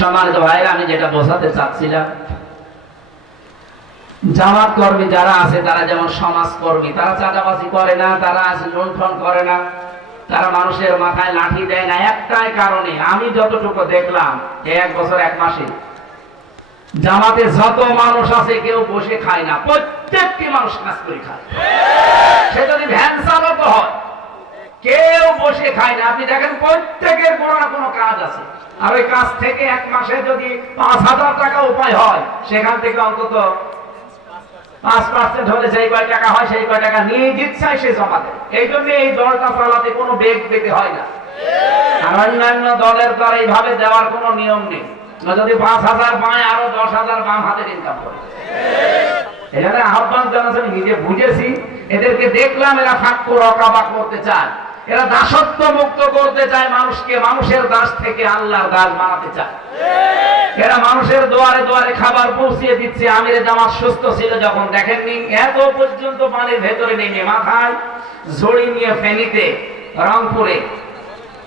সম্মানিত ভাইরা, আমি যেটা বোঝাতে চাচ্ছিলাম, জামাত কর্মী যারা আছে তারা যেমন সমাজ কর্মী, তারা চাঁদাবাজি করে না, তারা লুণ্ঠন করে না, তারা মানুষের মাথায় লাঠি দেয় না। একটাই কারণে, আমি যতটুকু দেখলাম এই 1 বছর 1 মাসে জামাতে যত মানুষ আছে কেউ বসে খায় না, প্রত্যেকটি মানুষ কাজ করে খায়। সে যদি ভ্যান চালক হয়, কেউ বসে খায় না। আপনি দেখেন প্রত্যেকের কোনো না কোনো কাজ আছে। আর ওই কাজ থেকে 1 মাসে যদি 5,000 টাকা উপায় হয়, সেখান থেকে অন্তত 5% হলে সেই কয় টাকা হয়, সেই কয় টাকা নিয়ে দিচ্ছে সে জমা দেয়। এই জন্য এই দলটা চালাতে কোনো বেগ পেতে হয় না। আর অন্যান্য দলের তো এইভাবে দেওয়ার কোনো নিয়ম নেই। যদি 5,000 পায়, আরো 10,000 বাম হাতের ইনকাম করে। এখানে আহ্বান জানাচ্ছেন, নিজে বুঝেছি, এদেরকে দেখলাম এরা ফাঁকু রকাবা করতে চায়, এরা দাসত্ব মুক্ত করতে চায় মানুষকে, মানুষের দাস থেকে আল্লাহর দাস বানাতে চায়। এরা মানুষের দুয়ারে দুয়ারে খাবার পৌঁছিয়ে দিচ্ছে। আমিরে জামাত সুস্থ ছিল যখন, দেখেননি এত পর্যন্ত পানির ভেতরে নেমে মাথায় ঝড়ি নিয়ে ফেনীতে, রংপুরে,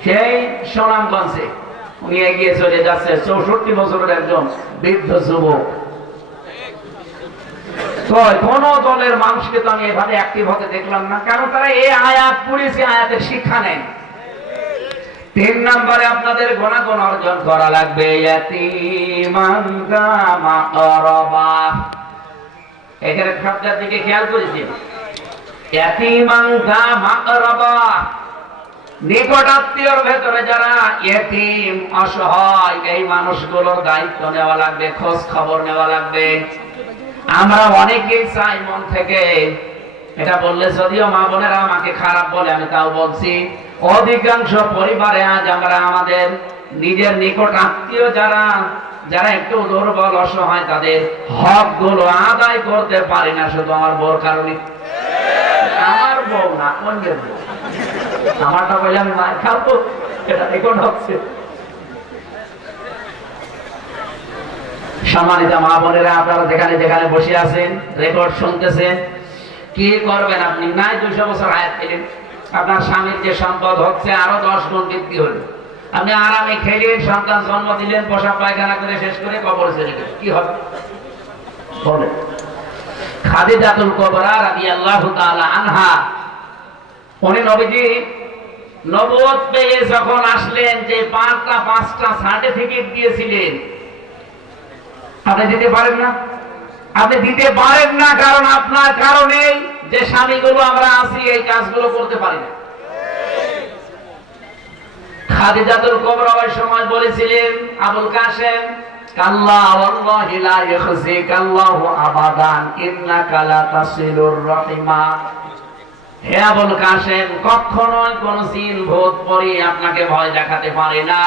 সেই সুনামগঞ্জে উনি এগিয়ে চলে যাচ্ছে। 64 বছরের একজন বৃদ্ধ যুবক। কোন দলের মানুষকে তো আমি এভাবে অ্যাক্টিভ হতে দেখলাম না, কারণ তারা এই আয়াত পড়েছে, আয়াতের শিক্ষা নেন। 3 নম্বরে আপনাদের গুণাগুণ অর্জন করা লাগবে। ইয়াতীমান যা মাকরাবা, এখানে শব্দের দিকে খেয়াল করেছি। ইয়াতীমান যা মাকরাবা, নিকট আত্মীয়র ভেতরে যারা ইয়েতিম, অসহায়, এই মানুষগুলোর দায়িত্ব নেওয়া লাগবে, খোঁজ খবর নেওয়া লাগবে। আমরা অনেকেই চাই মন থেকে, এটা বললে যদিও মা বোনেরা আমাকে খারাপ বলে, আমি তাও বলছি, অধিকাংশ পরিবারে আজ আমরা আমাদের নিজের নিকট আত্মীয় যারা যারা একটু দুর্বল, অসহায়, তাদের হক গুলো আদায় করতে পারি না। শুধু আমার বউর কারণে। আমার বউ না, অন্যের বউ। আমারটা বলে আমি মার খাবো, এটা নিকট হচ্ছে। সম্মানিত মা বোনেরা, আপনারা যেখানে যেখানে বসে আছেন, রেকর্ড শুনতেছেন, কি করবেন আপনি? নাই 200 বছর হায়াত পেলেন, আপনার স্বামীর যে সম্পদ হচ্ছে আরো 10 গুণ বৃদ্ধি হল। আপনি আরামে খেলেন, সন্তান জন্ম দিলেন, পোশাক পায়খানা করে শেষ করে কবরে চলে গেলেন, কি হবে বলে? খাদিজাতুল কুবরা রাদিয়াল্লাহু তাআলা আনহা, উনি নবীজি নবুয়ত পেয়ে যখন আসলেন, যে 5টা সার্টিফিকেট দিয়েছিলেন, আপনি দিতে পারেন না। আপনি দিতে পারেন না কারণ আপনার কারণে যে স্বামীগুলো আমরা আছি এই কাজগুলো করতে পারি না। খাদিজাতুল কুবরা ওই সময় বলেছিলেন, আবুল কাসেম, কাল্লা ওয়াল্লাহি লা ইখজিকাল্লাহু আবাদান ইন্নাকা লা তাসিলুর রাহিমা। হে আবুল কাসেম, কখনোই কোন জিন ভূত পরি আপনাকে ভয় দেখাতে পারে না,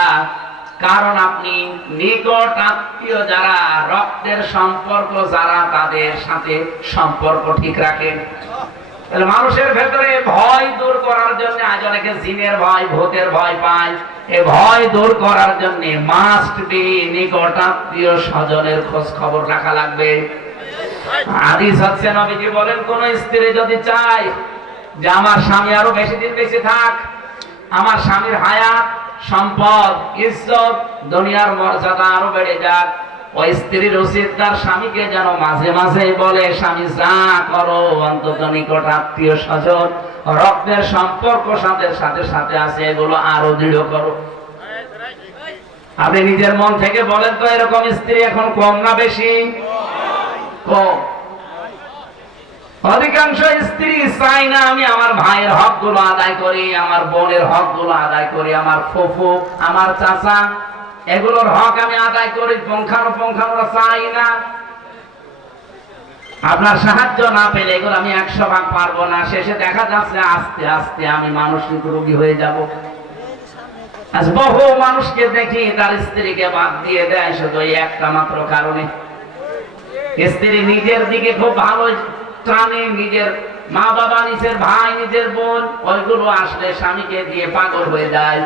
কারণ আপনি নিকট আত্মীয় যারা, রক্তের সম্পর্ক যারা, তাদের সাথে সম্পর্ক ঠিক রাখেন। মানুষের ভেতরে ভয় দূর করার জন্য, আজ অনেকে জিনের ভয়, ভূতের ভয় পায়, এই ভয় দূর করার জন্য মাস্ট বি নিকট আত্মীয় স্বজনের খোঁজ খবর রাখা লাগবে। হাদিস হচ্ছে, নবীজি বলেন, কোন স্ত্রী যদি চায় যে আমার স্বামী আরো বেশি দিন বেঁচে থাক, আমার স্বামীর হায়াত, সম্পদ, ইজ্জত, দুনিয়ার মর্যাদা আরো বেড়ে যাক, ওই স্ত্রীর উচিত তার স্বামীকে যেন মাঝে মাঝে বলে, স্বামী যা করো অন্তত নিকট আত্মীয় স্বজন, রক্তের সম্পর্ক সাথে সাথে সাথে আছে, এগুলো আরো দৃঢ় করো। আপনি নিজের মন থেকে বলেন তো, এরকম স্ত্রী এখন কম না বেশি? কম। অধিকাংশ স্ত্রী চাই না আমি আমার ভাইয়ের হক গুলো আদায় করি, আমার বোনের হক গুলো আদায় করি, আমার ফুফু, আমার চাচা, এগুলোর হক আমি আদায় করি, পুঙ্খানুপুঙ্খানুরা চাই না। আপনার সাহায্য না পেলে এগুলো আমি 100 ভাগ পারবো না। শেষে দেখা যাচ্ছে আস্তে আস্তে আমি মানসিক রোগী হয়ে যাব। আজ বহু মানুষকে দেখি তার স্ত্রীকে বাদ দিয়ে দেয় শুধু একটা মাত্র কারণে। স্ত্রী নিজের দিকে খুব ভালো টানে, নিজের মা বাবা, নিজের ভাই, নিজের বোন, ওইগুলো আসলে স্বামীকে দিয়ে পাগল হয়ে যায়।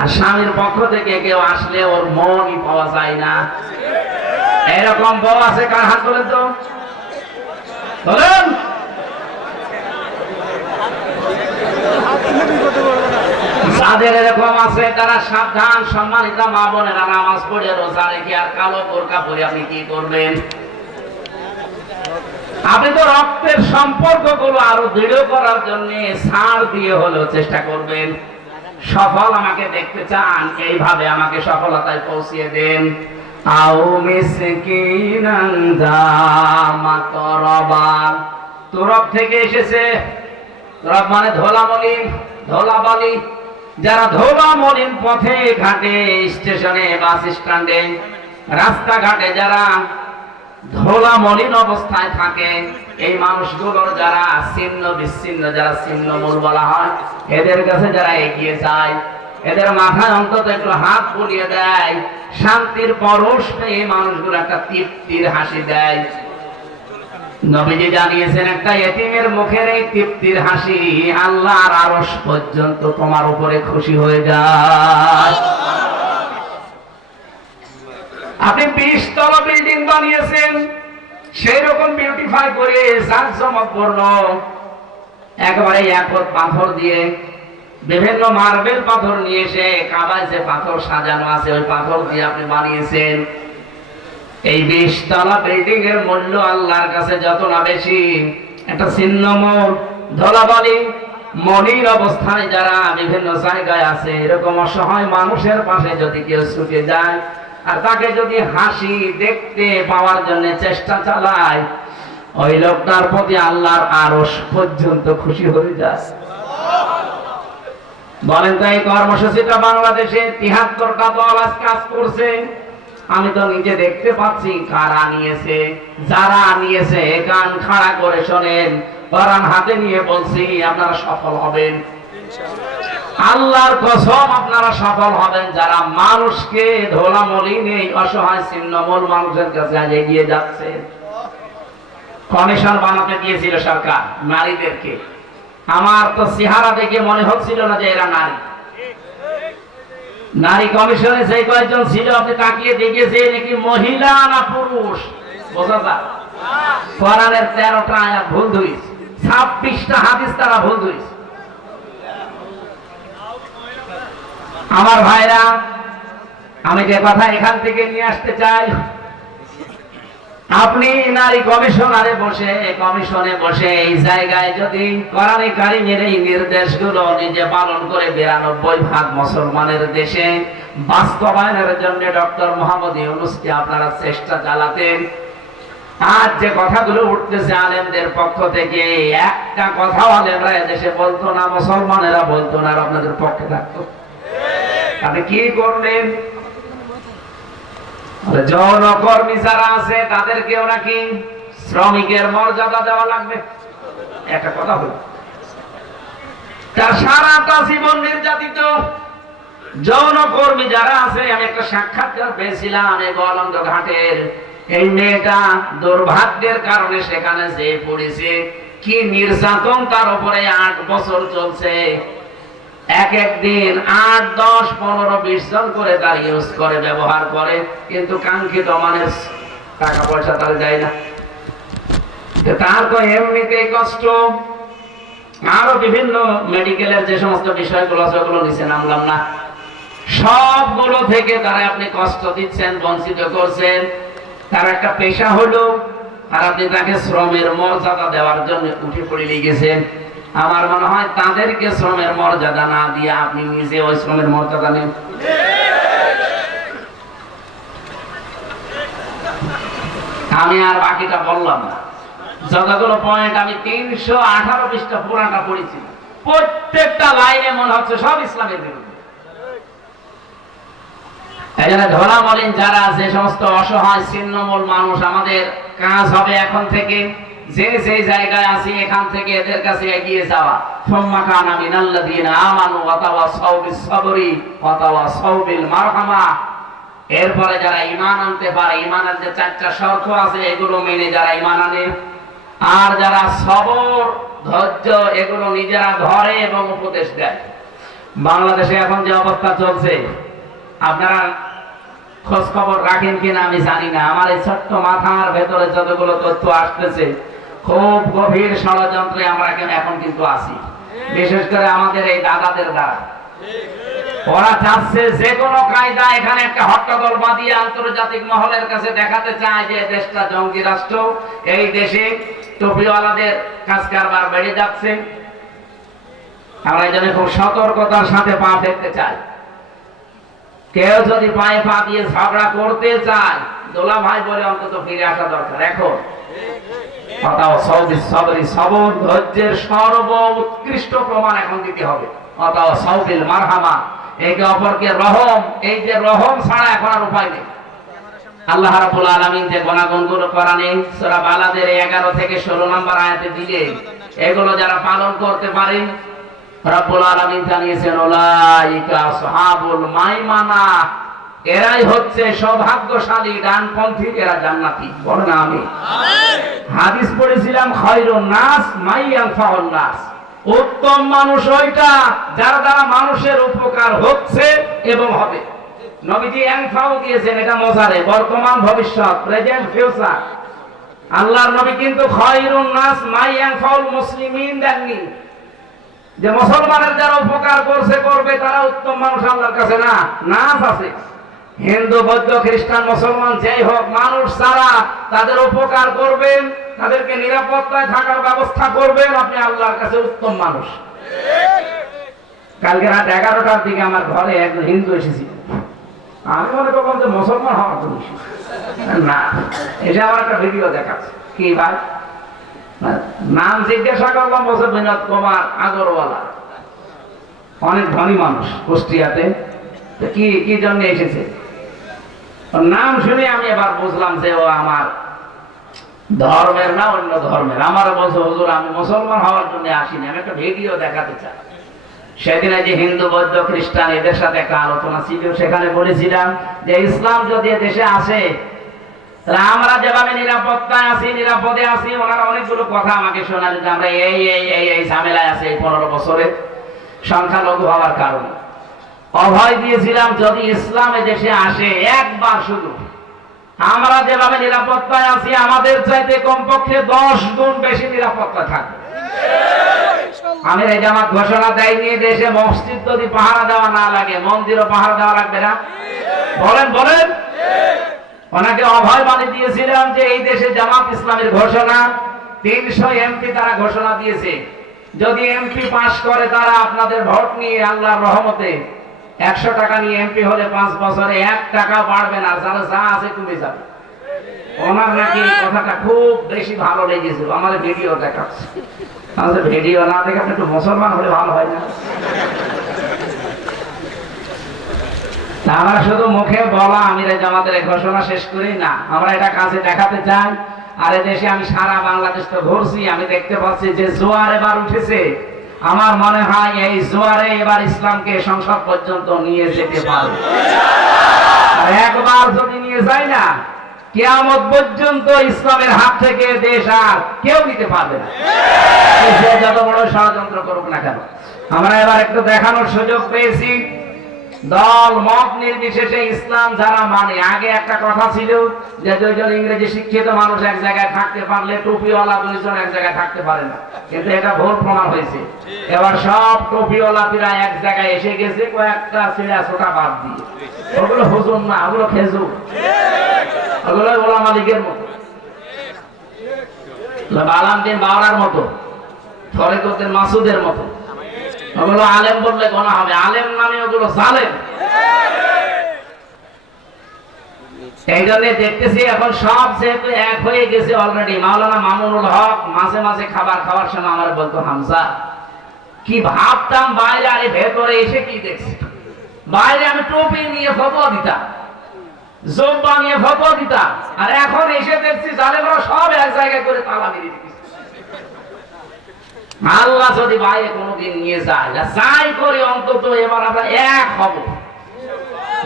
আর স্বামীর পক্ষ থেকে কেউ আসলে ওর মনই পাওয়া যায় না। এরকম বউ আছে? কার হাত বলেন তো, বলেন। যাদের এরকম আছে তারা সাবধান, সম্মানিত মা বোনেরা, নামাজ পড়ে রোজা রেখে আর কালো বোরকা পরে আপনি কি করবেন? আপনি তো রক্তের সম্পর্কগুলো আরো দৃঢ় করার জন্য ছাড় দিয়ে হলেও চেষ্টা করবেন। সফল আমাকে দেখতে চান, এইভাবে আমাকে সফলতায় পৌঁছিয়ে দেন। আও মিসকিনান যা মাতরবা, তুরব থেকে এসেছে। তুরব মানে ধোলা মলিন, ধোলা বালি। যারা ধোলা মলিন পথে ঘাটে, স্টেশনে, বাস স্ট্যান্ডে, রাস্তাঘাটে যারা ধোলা মলিন অবস্থায় থাকে, এই মানুষগুলোর যারা ছিন্ন বিচ্ছিন্ন, যারা ছিন্নমূল বলা হয়, এদের কাছে যারা এগিয়ে যায়, এদের মাথায় অন্তত একটু হাত বুলিয়ে দেয়, শান্তির পরশ পেয়ে এই মানুষগুলো একটা তৃপ্তির হাসি দেয়। নবীজি জানিয়েছেন, একটা এতিমের মুখের এই তৃপ্তির হাসি আল্লাহর আরশ পর্যন্ত তোমার উপরে খুশি হয়ে যায়। আপনি 20 তলা বিল্ডিং বানিয়েছেন, সেই রকম বিউটিফাই করে জাঁকজমকপূর্ণ একেবারে একত পাথর দিয়ে, বিভিন্ন মার্বেল পাথর নিয়ে এসে কাবায় যে পাথর সাজানো আছে ওই পাথর দিয়ে আপনি বানিয়েছেন। এই 20 তলা বিল্ডিং এর মূল্য আল্লাহর কাছে যত না বেশি, একটা ছিন্নমূল ধলাবালি মলিন অবস্থায় যারা বিভিন্ন জায়গায় আছে, এরকম অসহায় মানুষের পাশে যদি কেউ ছুটে যায় আর তাকে যদি হাসি দেখতে পাওয়ার জন্য চেষ্টা চালায়, ওই লোকটার প্রতি আল্লাহর আরশ পর্যন্ত খুশি হয়ে যায়। বলেন তো, এই কর্মসূচিটা বাংলাদেশে 73টা দল আজ কাজ করছে। আমি তো নিজে দেখতে পাচ্ছি কারা নিয়েছে। যারা নিয়েছে কান খাড়া করে শোনেন, কোরআন হাতে নিয়ে বলছি আপনারা সফল হবেন, আল্লাহর কসম আপনারা সফল হবেন। যারা মানুষকে ধোলা মলিন এই অসহায় ছিন্নমূল মানুষের কাছে আজ এগিয়ে যাচ্ছে। কমিশন বানাতে দিয়েছিল সরকার নারীদেরকে। আমার তো চেহারা দেখে মনে হচ্ছিল না যে এরা নারী। নারী কমিশনে যে কয়েকজন ছিল আপনি তাকিয়ে দেখেছেন নাকি মহিলা না পুরুষ বোঝা যায়। কোরআনের 13টা আয়াত ভুল ধরেছে, 26টা হাদিস তারা ভুল ধরেছে। আমার ভাইরা, আমি যে কথা এখান থেকে নিয়ে আসতে চাই, আপনি নারী কমিশনারে বসে, কমিশনে বসে এই জায়গায় যদি কোরআনে কারিমের এই নির্দেশগুলো নিজে পালন করে 92% মুসলমানের দেশে বাস্তবায়নের জন্য ডক্টর মোহাম্মদ ইউনূসকে আপনারা চেষ্টা চালাতেন, আজ যে কথাগুলো উঠতেছে আলেমদের পক্ষ থেকে, একটা কথাও আলেমরা এদেশে বলতো না, মুসলমানেরা বলতো না, আর আপনাদের পক্ষে থাকতো, আপনি কি করলেন? যৌনকর্মী যারা আছে তাদেরকেও নাকি শ্রমিকের মর্যাদা দেওয়া লাগবে, একটা কথা হলো। তার সারাটা জীবন নির্যাতিত যৌনকর্মী যারা আছে, আমি একটা সাক্ষাৎকার পেয়েছিলাম এই গোয়ালন্দ ঘাটের। এই মেয়েটা দুর্ভাগ্যের কারণে সেখানে যে পড়েছে, কি নির্যাতন তার উপরে 8 বছর চলছে। এক দিন 8, 10, 15, 20 জন করে তার ইউজ করে, ব্যবহার করে, কিন্তু কাঙ্ক্ষিত মানের টাকা পয়সা তার দেয় না। তার তো এমনিতেই কষ্ট, আরো বিভিন্ন মেডিকেলের যে সমস্ত বিষয়গুলো আছে ওগুলো নিচে নামলাম না, সবগুলো থেকে তারা আপনি কষ্ট দিচ্ছেন, বঞ্চিত করছেন। তার একটা পেশা হলো, আর আপনি তাকে শ্রমের মর্যাদা দেওয়ার জন্য উঠে পড়ে লেগেছেন। আমার মনে হয় তাদেরকে শ্রমের মর্যাদা না দিয়ে আপনি নিজে ওই শ্রমের মর্যাদা নেন। আমি আর বাকিটা বললাম না, যতগুলো পয়েন্ট আমি 318 পৃষ্ঠা পুরাটা পড়েছি, প্রত্যেকটা লাইনে মনে হচ্ছে সব ইসলামের বিরুদ্ধে। এখানে ধরা মলিন যারা আছে, সমস্ত অসহায় ছিন্নমূল মানুষ, আমাদের কাজ হবে এখন থেকে যে যে জায়গায় আছি এখান থেকে এদের কাছে এগিয়ে যাওয়া। সুম্মা কানা মিনাল্লাযীনা আমানু ওয়া তাওয়াসাউ বিস-সাবরি ওয়া তাওয়াসাউ বিল মারহামা। এরপরে যারা ঈমান আনতে পারে, ঈমানের যে 4টা শর্ত আছে এগুলো মেনে যারা ঈমান আনে, আর যারা সবর, ধৈর্য এগুলো নিজেরা ধরে এবং উপদেশ দেয়। বাংলাদেশে এখন যে অবস্থা চলছে, আপনারা খোঁজ খবর রাখেন কিনা আমি জানি না, আমার এই ছোট্ট মাথার ভেতরে যতগুলো তথ্য আসতেছে, খুব গভীর ষড়যন্ত্রে আমরা এখন কিন্তু আছি, বিশেষ করে আমাদের এই দাদাদের দ্বারা। ওরা চাচ্ছে যে কোনো কায়দা এখানে একটা হট্টগোল বাঁধিয়ে আন্তর্জাতিক মহলের কাছে দেখাতে চায় যে দেশটা জঙ্গি রাষ্ট্র, এই দেশে টুপিওয়ালাদের কাজ কারবার বেড়ে যাচ্ছে। আমরা এই জন্য খুব সতর্কতার সাথে পা ফেলতে চাই। কেউ যদি পায়ে পা দিয়ে ঝগড়া করতে চায়, দোলা ভাই বলে অন্তত ফিরে আসা দরকার। এখন সবর ধৈর্যের সর্বোৎকৃষ্ট প্রমাণ এখন দিতে হবে। অতাও সাউবিল মারহামা, একে অপরকে রহম, এই যে রহম ছাড়া এখন আর উপায় নেই। আল্লাহ রাব্বুল আলামিন যে গুণাগুণগুলো কোরআনে সূরা বালাদের 11 থেকে 16 নম্বর আয়াতে দিলে, এগুলো যারা পালন করতে পারেন, রাব্বুল আলামিন জানিয়েছেন উলাইকা আসহাবুল মাইমানা, এরাই হচ্ছে সৌভাগ্যশালী ডানপন্থী, এরা জান্নাতি। বলেন আমিন। হাদিস পড়েছিলাম খায়রুন নাস মাইয়ানফাউন নাস, উত্তম মানুষ ওইটা যারা দ্বারা মানুষের উপকার হচ্ছে এবং হবে। নবীজি এনফাউ দিয়েছেন, এটা মজারে, বর্তমান ভবিষ্যৎ, প্রেজেন্ট ফিউচার। আল্লাহর নবী কিন্তু খায়রুন নাস মাইয়ানফাউল মুসলিমিন দেননি, যে মুসলমানের যারা উপকার করছে করবে তারা উত্তম মানুষ আল্লাহর কাছে না। নাস আছে, হিন্দু বৌদ্ধ খ্রিস্টান মুসলমান যেই হোক, মানুষ ছাড়া তাদের উপকার করবেন, তাদেরকে নিরাপত্তায় থাকার ব্যবস্থা করবেন, আপনি আল্লাহর কাছে উত্তম মানুষ। কালকে রাত 11টার দিকে আমার ঘরে একজন হিন্দু এসেছিল। আমি মনে করলাম যে মুসলমান হওয়ার জন্য না, এটা আমার একটা ভিডিও দেখাচ্ছে। কি ভাই নাম জিজ্ঞাসা করলাম, বলছে বিনোদ কুমার আগরওয়ালা, অনেক ধনী মানুষ কুষ্টিয়াতে। কি কি জন্য এসেছে নাম শুনে আমি এবার বুঝলাম যে ও আমার ধর্মের না, অন্য ধর্মের। আমার বলছে হুজুর আমি মুসলমান হওয়ার জন্য আসিনি, আমি একটা ভিডিও দেখাতে চাই। সেদিন যে হিন্দু বৌদ্ধ খ্রিস্টান এদের সাথে একটা আলোচনা ছিল, সেখানে বলেছিলাম যে ইসলাম যদি দেশে আসে, আমরা যেভাবে নিরাপত্তায় আছি, নিরাপদে আছি, ওনারা অনেকগুলো কথা আমাকে শোনালেন যে আমরা এই এই এই এই ঝামেলায় আছি এই 15 বছরে সংখ্যালঘু হওয়ার কারণে। অভয় দিয়েছিলাম যদি ইসলাম দেশে আসে একবার শুধু, আমরা যেভাবে নিরাপত্তায় আছি আমাদের চাইতে কমপক্ষে 10 গুণ বেশি নিরাপত্তা থাকবে। আমি এই জামাত ঘোষণা দেয়নি দেশে মসজিদ যদি পাহারা দেওয়া না লাগে, মন্দিরও পাহারা দেওয়া লাগবে না। বলেন বলেন। ওনাকে অভয় বাণী দিয়েছিলাম যে এই দেশে জামাত ইসলামের ঘোষণা 300 এমপি তারা ঘোষণা দিয়েছে, যদি এমপি পাস করে তারা আপনাদের ভোট নিয়ে আল্লাহর রহমতে 100 টাকা নিয়ে এমপি হলে 5 বছরে 1 টাকা বাড়বে না, যারা যা আছে কমে যাবে। ওনার নাকি এই কথাটা খুব বেশি ভালো লেগেছিল, আমাদের ভিডিও দেখাচ্ছে। আমাদের ভিডিও না দেখে আপনি একটু মুসলমান হলে ভালো হয় না? আমরা শুধু মুখে বলা আমিরে জামাতের ঘোষণা শেষ করি না, আমরা এটা কাজে দেখাতে চাই। আর দেশে আমি সারা বাংলাদেশ তো ঘুরছি, আমি দেখতে পাচ্ছি যে জোয়ার এবার উঠেছে। আমার মনে হয় এই জোয়ারে এবার ইসলামকে সংসদ পর্যন্ত নিয়ে যেতে পারবে। একবার যদি নিয়ে যায় না, কিয়ামত পর্যন্ত ইসলামের হাত থেকে দেশ আর কেউ নিতে পারবে না, যত বড় ষড়যন্ত্র করুক না কেন। আমরা এবার একটু দেখানোর সুযোগ পেয়েছি, দল মত নির্বিশেষে ইসলাম যারা মানে। আগে একটা কথা ছিল যে 2 জন ইংরেজি শিক্ষিত মানুষ এক জায়গায় থাকতে পারলে টুপিওয়ালা 2 জন এক জায়গায় থাকতে পারে না, কিন্তু এটা ভুল প্রমাণ হয়েছে। এবার সব টুপিওয়ালা প্রায় এক জায়গায় এসে গেছে, কয়েকটা ছেঁড়া ছোটা বাদ দিয়ে। ওগুলো হুজুর না, ওগুলো খেজুর, ওগুলো ওলামা লীগের মতো, আলামদ্দিন বাওরার মতো, ফরিদউদ্দিন মাসুদের মতো। ওগুলো আলেম বললে গোনা হবে, আলেম মানে ওগুলো জালেম। এই জন্য দেখতেছি এখন সব যেহেতু এক হয়ে গেছে অলরেডি। মাওলানা মামুনুল হক মাঝে মাঝে খাবার খাওয়ার সময় আমার বলতো, হামজা কি ভাবতাম বাইরে, আরে ভেতরে এসে কি দেখছি। বাইরে আমি টুপি নিয়ে ফতোয়া দিতাম, জোব্বা নিয়ে ফতোয়া দিতাম, আর এখন এসে দেখছি জালেমরা সব এক জায়গায় করে তালা মেরে দিচ্ছে। আল্লাহ যদি বাইরে কোনোদিন নিয়ে যায়, যাই করে অন্তত এবার আমরা এক হব,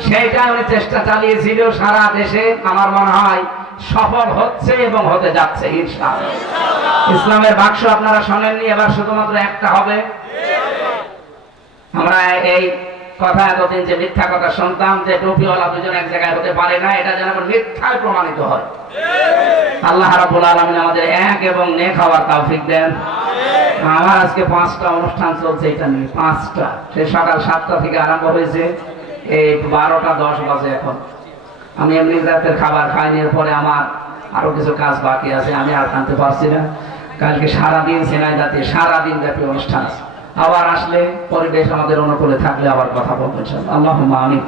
সেইটা উনি চেষ্টা চালিয়েছিল সারা দেশে। আমার মনে হয় সফল হচ্ছে এবং হতে যাচ্ছে ইনশাআল্লাহ। ইসলামের বাক্স আপনারা শোনেননি, এবার শুধুমাত্র একটা হবে। আমরা এই কথা এতদিন যে মিথ্যা কথা শুনতাম যে টুপিওয়ালা দুজন এক জায়গায় হতে পারে না, এটা যেন আমার মিথ্যায় প্রমাণিত হয়। আল্লাহ রাব্বুল আলামিন আমাদের এক এবং নেক হওয়ার তৌফিক দেন। আমার আজকে 5টা অনুষ্ঠান চলছে, এটা নিয়ে 5টা, সে সকাল 7টা থেকে আরম্ভ হয়েছে, এই 12টা 10 বাজে এখন। আমি এমনি রাতের খাবার খাইনি, এরপরে আমার আরো কিছু কাজ বাকি আছে, আমি আর খানতে পারছি না। কালকে সারাদিন ঝিনাইদহে সারাদিন ব্যাপী অনুষ্ঠান আছে। আবার আসলে পরিবেশ আমাদের অনুকূলে থাকলে আবার কথা বলবো ইনশাআল্লাহ। আল্লাহুম্মা আমিন।